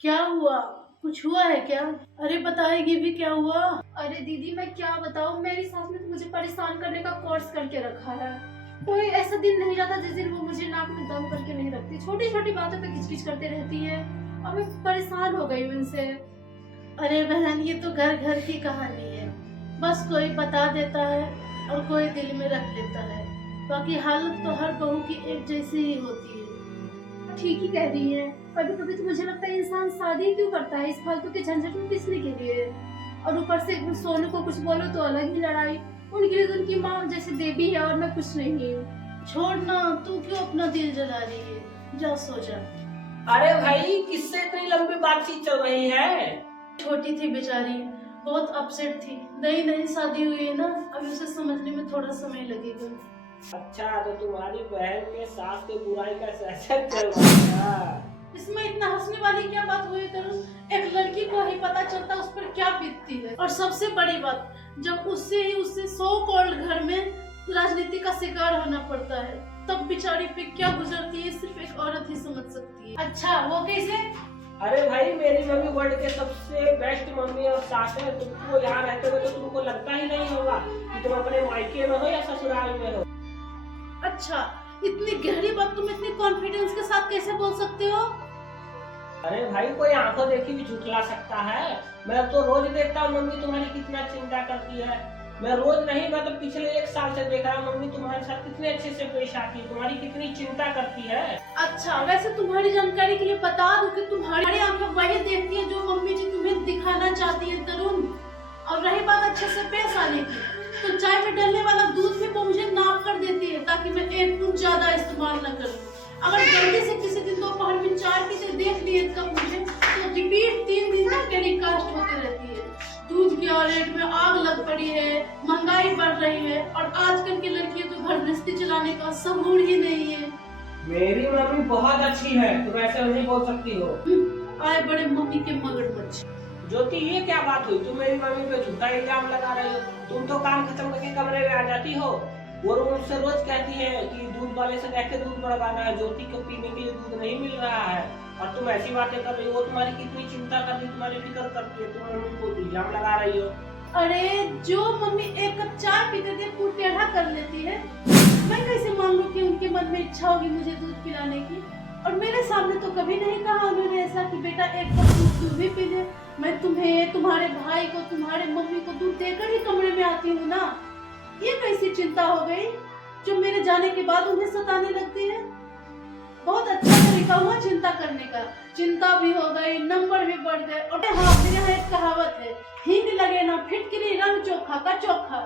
क्या हुआ? कुछ हुआ है क्या? अरे बताएगी भी, क्या हुआ? अरे दीदी मैं क्या बताऊँ, मेरी सास ने तो मुझे परेशान करने का कोर्स करके रखा है। कोई ऐसा दिन नहीं रहता जिस दिन वो मुझे नाक में दम करके नहीं रखती। छोटी छोटी बातों पे किचकिच करते रहती है और मैं परेशान हो गई हूँ इनसे। अरे बहन, ये तो घर घर की कहानी है। बस कोई बता देता है और कोई दिल में रख लेता है। बाकी हालत तो हर बहू की एक जैसी ही होती है। ठीक ही कह रही है। कभी कभी तो मुझे लगता है इंसान शादी क्यों करता है, इस फालतू के झंझट में पिसने के लिए। और ऊपर से सोनू को कुछ बोलो तो अलग ही लड़ाई। उनके लिए तो उनकी माँ जैसे देवी है और मैं कुछ नहीं हूँ। छोड़ ना, तू क्यों अपना दिल जला रही है? जा सो जा। अरे भाई, किससे इतनी लंबी बातचीत चल रही है? छोटी थी बेचारी, बहुत अपसेट थी। नई नई शादी हुई है ना, अभी उसे समझने में थोड़ा समय लगेगा। अच्छा, तो तुम्हारी बहन के सास की बुराई का सेशन चल रहा है। इसमें इतना हंसने वाली क्या बात हुई तरुण? एक लड़की को ही पता चलता उस पर क्या बीतती है। और सबसे बड़ी बात, जब उससे सो कॉल्ड घर में राजनीति का शिकार होना पड़ता है, तब बेचारी पे क्या गुजरती है सिर्फ एक औरत ही समझ सकती है। अच्छा, वो कैसे? अरे भाई, मेरी मम्मी वर्ल्ड के सबसे बेस्ट मम्मी और सास है। तुमको यहाँ रहते हुए तो तुमको लगता ही नहीं होगा कि तुम अपने मायके में हो या ससुराल में हो। अच्छा, इतनी गहरी बात तुम इतनी कॉन्फिडेंस के साथ कैसे बोल सकते हो? अरे भाई, कोई आंखों देखी भी झुठला सकता है? मैं तो रोज देखता हूँ मम्मी तुम्हारी कितना चिंता करती है। मैं रोज नहीं, मैं तो पिछले 1 साल से देख रहा हूँ मम्मी तुम्हारे साथ कितने अच्छे से पेश आती है, तुम्हारी कितनी चिंता करती है। अच्छा, वैसे तुम्हारी जानकारी के लिए बता दूं कि तुम्हारी आंखें वही देखती है जो मम्मी जी तुम्हें दिखाना चाहती है तरुण। और रही बात अच्छे से पेश आने की, तो चाय में डलने वाला दूध भी वो मुझे नाप कर देती है ताकि मैं 1 बूंद ज्यादा इस्तेमाल न करूं। अगर जल्दी से किसी दिन दोपहर में चाय पीते देख लिए कब मुझे, तो रिपीट 3 दिन तक टेलीकास्ट होती रहती है। दूध के रेट में आग लग पड़ी है, महंगाई बढ़ रही है और आजकल की लड़कियों को घर गृहस्थी चलाने का सहूर ही नहीं है। मेरी मम्मी बहुत अच्छी है, तुम ऐसे नहीं बोल सकती हो। आए बड़े मम्मी के मगरमच्छ। ज्योति, ये क्या बात हुई? तुम मेरी मम्मी पे झूठा इल्जाम लगा रही हो। तुम तो काम खत्म करके कमरे में आ जाती हो। वो मुझसे रोज कहती है कि दूध वाले से जाके दूध बढ़वाना है, ज्योति को पीने के लिए दूध नहीं मिल रहा है। और तुम ऐसी बातें कर रही हो। वो तुम्हारी कितनी चिंता करती, तुम्हारी फिक्र करती है, तुम मम्मी को इल्जाम लगा रही हो। अरे जो मम्मी 1 कप चाय पीते थे वो टेढ़ा कर लेती है, मैं कैसे मान लूं कि उनके मन में इच्छा होगी मुझे दूध पिलाने की? और मेरे सामने तो कभी नहीं कहा उन्होंने ऐसा कि बेटा 1 कप दूध तू भी पी ले। मैं तुम्हें, तुम्हारे भाई को, तुम्हारे मम्मी को दूध देकर ही कमरे में आती हूँ ना। ये कैसी चिंता हो गई जो मेरे जाने के बाद उन्हें सताने लगती है? बहुत अच्छा तरीका हुआ चिंता करने का। चिंता भी हो गई, नंबर भी बढ़ गए। और हाँ, मेरे यहाँ एक कहावत है, हींग लगे ना फिटकरी, रंग चोखा का चोखा।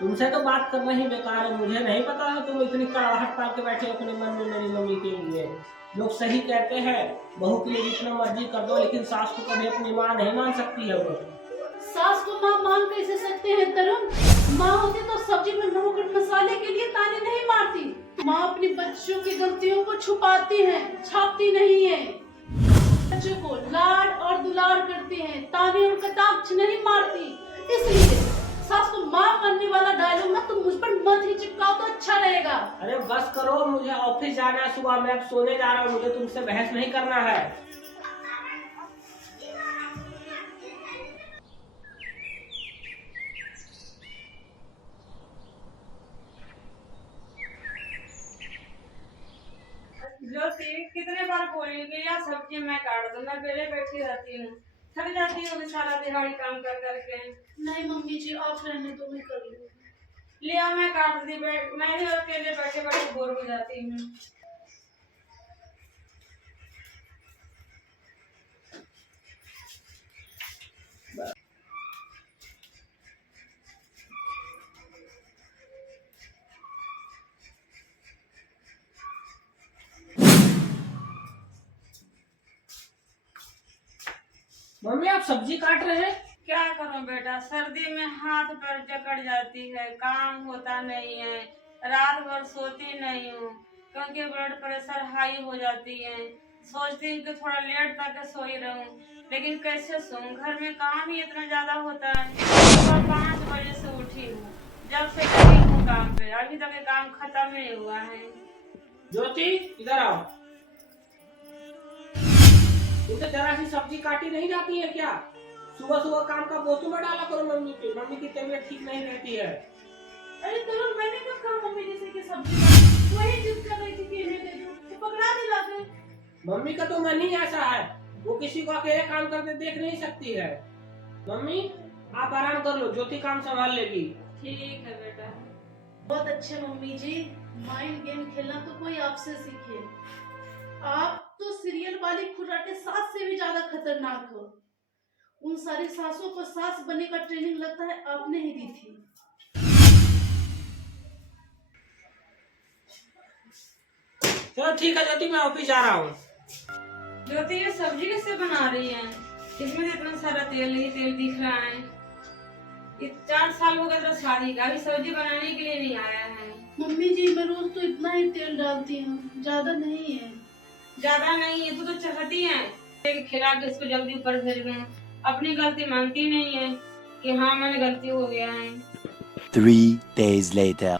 तुमसे तो बात करना ही बेकार है। मुझे नहीं पता है तुम इतनी कड़वाहट पाल के बैठे हो अपने मन में मेरी मम्मी के लिए। लोग सही कहते हैं, बहू के लिए जितना मर्जी कर दो, लेकिन सास को कभी अपनी माँ नहीं मान सकती है। वो सास को माँ मान कैसे सकते हैं तरुण? माँ होती तो सब्जी में नमक और मसाले के लिए ताने नहीं मारती। माँ अपनी बच्चों की गलतियों को छुपाती है, छापती नहीं है। बच्चों को लाड और दुलार करती है, ताने और कटाक्ष नहीं मारती। इसलिए सास को माँ मानने वाला डायलॉग ना तुम मुझ पर मत ही चिपकाओ तो अच्छा रहेगा। अरे बस करो, मुझे ऑफिस जाना है सुबह, मैं अब सोने जा रहा हूँ। मुझे तुमसे बहस नहीं करना है। ज्योति, कितने बार बोलेंगे यार, सब्जी मैं काट दूं, मैं बेले बैठी रहती हूँ, थक जाती हूँ सारा दिहाड़ी काम कर करके। नहीं मम्मी जी, आप रहने दो, मैं कर लूंगी। लिया, मैं काट दी। मैं भी अकेले बैठे बैठे बोर हो जाती हूँ। मम्मी, आप सब्जी काट रहे हैं? क्या करूं बेटा, सर्दी में हाथ पैर जकड़ जाती है, काम होता नहीं है, रात भर सोती नहीं हूँ क्योंकि ब्लड प्रेशर हाई हो जाती है। सोचती हूँ कि थोड़ा लेट तक सोई रहूं, लेकिन कैसे सोऊं, घर में काम ही इतना ज्यादा होता है। सुबह 5 बजे से उठी हूँ, जब से गई हूँ काम पे, अभी तक ये काम खत्म नहीं हुआ है। ज्योति, इधर आओ। तुमसे जरा सी सब्जी काटी नहीं जाती है क्या? सुबह सुबह काम का बोतू में डाला करो मम्मी पे, मम्मी की तबीयत ठीक नहीं रहती है। अरे तरुण, मैंने कब कहा मम्मी जैसे कि सब्जी का? वही जिद कर रही थी कि इन्हें दे दो, तो पकड़ा दिला दे। मम्मी का तो मन ही ऐसा है, वो किसी को अकेले काम करते देख नहीं सकती है। मम्मी आप आराम कर लो, ज्योति काम संभाल लेगी। ठीक है बेटा। बहुत अच्छे मम्मी जी, माइंड गेम खेलना तो कोई आपसे सीखे। आप तो सीरियल वाली खुराटे सास से भी ज्यादा खतरनाक हो। उन सारी सासों को सास बनने का ट्रेनिंग लगता है आपने ही दी थी। चलो ठीक है ज्योति, मैं ऑफिस जा रहा हूँ। ज्योति ये सब्जी कैसे बना रही है? इसमें तो इतना सारा तेल ही तेल दिख रहा है। ये 4 साल हो गए तो शादी का, अभी सब्जी बनाने के लिए नहीं आया है। मम्मी जी मैं रोज तो इतना ही तेल डालती हूँ, ज्यादा नहीं है। ज्यादा नहीं है, तू तो चाहती है कि खिला के इसको जल्दी ऊपर भेज दूं। अपनी गलती मानती नहीं है कि हाँ मैंने गलती हो गया है। 3 days later.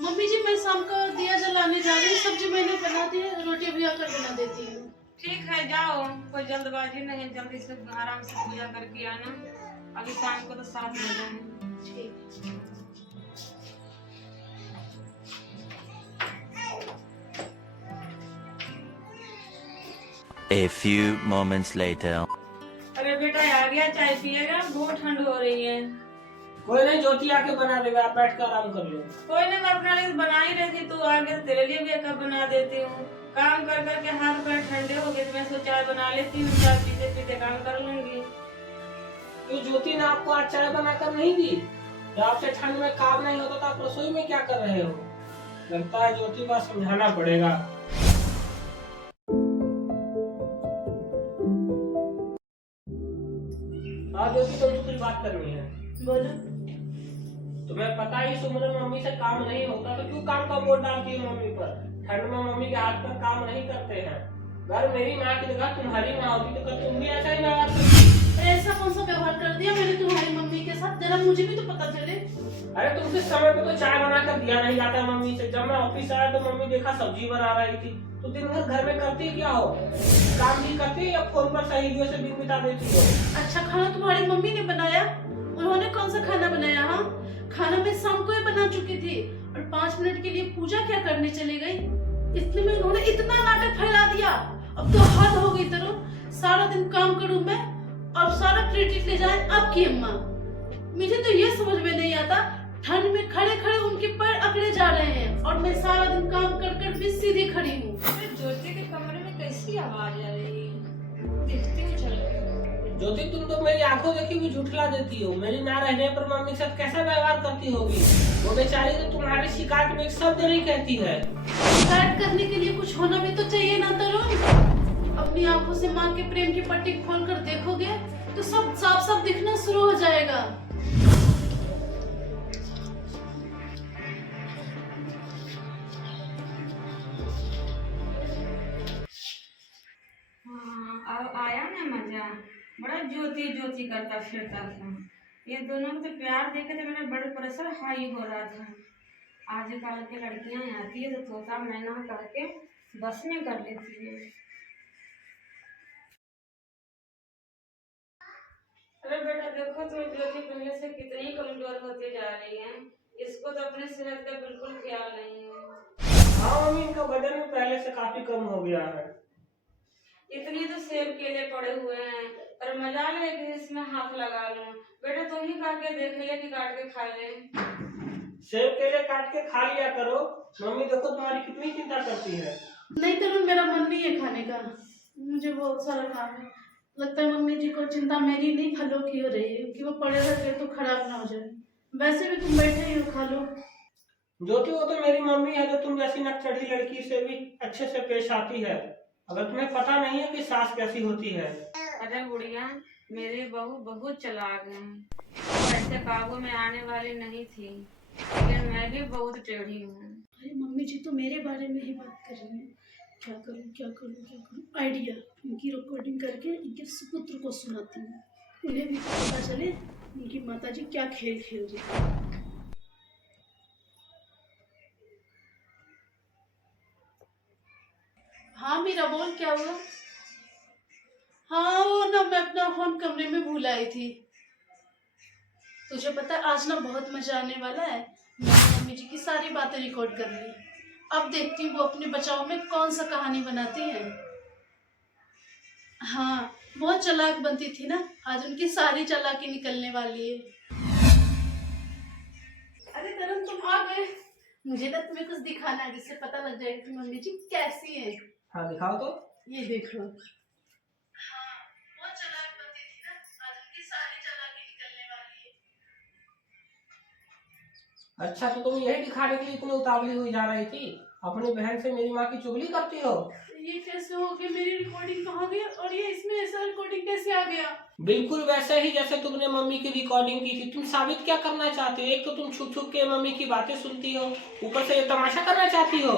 मम्मी जी मैं शाम का दिया जलाने जा रही हूँ, सब्जी मैंने बना दी है, रोटी भी आकर बना देती हूँ। ठीक है जाओ, कोई जल्दबाजी नहीं है, जल्दी से आराम से पूजा करके आना। अभी शाम को तो 7 बजे हैं। ठीक। A few moments later. अरे बेटा आ गया, चाय पिएगा? बहुत ठंड हो रही है। कोई नहीं, ज्योति आके बना देगा, आप बैठ कर आराम कर लो। कोई नहीं, मैं अपने लिए बना ही रही थी, तू आगे तेरे लिए भी एक कप बना देती हूँ। काम कर करके हाथ पैर ठंडे हो गए तो मैं सोचा चाय बना लेती हूँ, चाय पीते पीते काम कर लूंगी। ये ज्योति ने आपको आज चाय बनाकर नहीं दी? जब आपसे ठंड में काम नहीं होता तो आप रसोई में क्या कर रहे हो? लगता है ज्योति को समझाना पड़ेगा। हाँ ज्योति, तुमसे कुछ बात करनी है। बोलो। तुम्हें पता ही इस उम्र में मम्मी से काम नहीं होता तो क्यों काम का बोझ डालती है मम्मी पर? ठंड में मम्मी के हाथ पर काम नहीं करते हैं। अगर मेरी माँ की जगह तुम्हारी माँ होती तो तुम भी ऐसा ही व्यवहार करती? ऐसा कौन सा व्यवहार कर दिया मैंने तुम्हारी मम्मी के साथ? जरा मुझे भी तो पता चले। अरे तुमसे समय पे तो चाय बना कर दिया नहीं जाता मम्मी से। जब मैं ऑफिस आया तो मम्मी देखा सब्जी बना रही थी, तो दिन भर घर में करती क्या हो? काम भी करती या फोन पर सहेलियों से दिन बिता देती हो? अच्छा खाना तुम्हारी मम्मी ने बनाया? उन्होंने कौन सा खाना बनाया? हाँ, खाना मैं शाम को ही बना चुकी थी और 5 मिनट के लिए पूजा क्या करने चली गई, इसलिए मैं उन्होंने इतना नाटक फैला दिया। अब तो हद हो गई तरुण, सारा दिन काम करूं मैं और सारा क्रेडिट ले जाए आपकी अम्मा। मुझे तो ये समझ में नहीं आता, ठंड में खड़े खड़े उनके पैर अकड़े जा रहे हैं और मैं सारा दिन काम कर कर भी सीधी खड़ी हूँ। ज्योति के कमरे में कैसी आवाज आ रही है? देखती हूँ चल के। ज्योति तुम तो मेरी आंखों देखी भी झुठला देती हो। मेरी ना रहने पर मम्मी के साथ कैसा व्यवहार करती होगी? वो बेचारी तो तुम्हारी शिकायत में एक शब्द नहीं कहती है। शिकायत करने के लिए कुछ होना भी तो चाहिए ना तरुण। अपनी आंखों से माँ के प्रेम की पट्टी खोल कर देखोगे तो सब साफ साफ दिखना शुरू हो जाएगा। हाँ, अब आया ना मजा। बड़ा ज्योति ज्योति करता फिरता था। ये दोनों को तो प्यार देखे तो मेरा ब्लड प्रेशर हाई हो रहा था। आजकल की लड़कियां आती है तो तोता मैना करके बस में कर लेती है। अरे बेटा देखो तो ज्योति पहले से कितनी कमजोर होती जा रही है। इसको तो अपने सेहत का बिल्कुल ख्याल नहीं है। हाँ मम्मी, इनका वजन भी पहले से काफी कम हो गया है। इतनी तो सेब केले पड़े हुए हैं और मजाल है कि इसमें हाथ लगा लूं। बेटा तुम ही खा के देख ले कि काट के खा ले। सेब केले काट के खा लिया करो। मम्मी देखो तुम्हारी कितनी चिंता करती है। नहीं तरुण, मेरा मन नहीं है खाने का, मुझे बहुत सारा काम है। लगता है मम्मी जी को चिंता मेरी नहीं फलों की हो रही है कि वो पड़े रखे तो खराब ना हो जाए। वैसे भी तुम बैठे ही हो, खा लो। ज्योति वो तो मेरी मम्मी है जो तुम जैसी नकचढ़ी लड़की से भी अच्छे से पेश आती है। अगर तुम्हें पता नहीं है कि सास कैसी होती है। अरे बुढ़िया, मेरी बहू बहुत चालाक है, ऐसे काबू में आने वाली नहीं थी, लेकिन मैं भी बहुत टेढ़ी हूँ। अरे मम्मी जी तो मेरे बारे में ही बात कर रही है। क्या करूं क्या करूं क्या करूं? आइडिया, इनकी रिकॉर्डिंग करके इनके सुपुत्र को सुनाती हूँ, उन्हें भी पता चले इनकी माता जी क्या खेल खेल रही है। हाँ मीरा बोल, क्या हुआ? मैं अपना फोन कमरे में भूल आई थी। तुझे पता है आज ना बहुत मजा आने वाला है। मैंने मम्मी जी की सारी बातें रिकॉर्ड कर ली। अब देखती हूँ वो अपने बचाव में कौन सा कहानी बनाती है। हाँ, बहुत चालाक बनती थी ना, आज उनकी सारी चालाकी निकलने वाली है। अरे तरन तुम आ गए। मुझे ना तुम्हें कुछ दिखाना है जिससे पता लग जाएगा कि मम्मी जी कैसी है। हाँ दिखाओ तो। ये देखो। हाँ, बहुत चालाक बनती थी ना, आज उनकी सारी चालाकी निकलने वाली है। अच्छा तो तुम यही दिखाने के लिए इतनी उतावली हुई जा रही थी? अपनी बहन से मेरी माँ की चुगली करती हो? ये कैसे हो गया? मेरी रिकॉर्डिंग कहाँ गई और ये इसमें ऐसा रिकॉर्डिंग कैसे आ गया? बिल्कुल वैसे ही जैसे तुमने मम्मी की रिकॉर्डिंग की थी। तुम साबित क्या करना चाहती हो? एक तो तुम छुप छुप के मम्मी की बातें सुनती हो, ऊपर से ये तमाशा करना चाहती हो।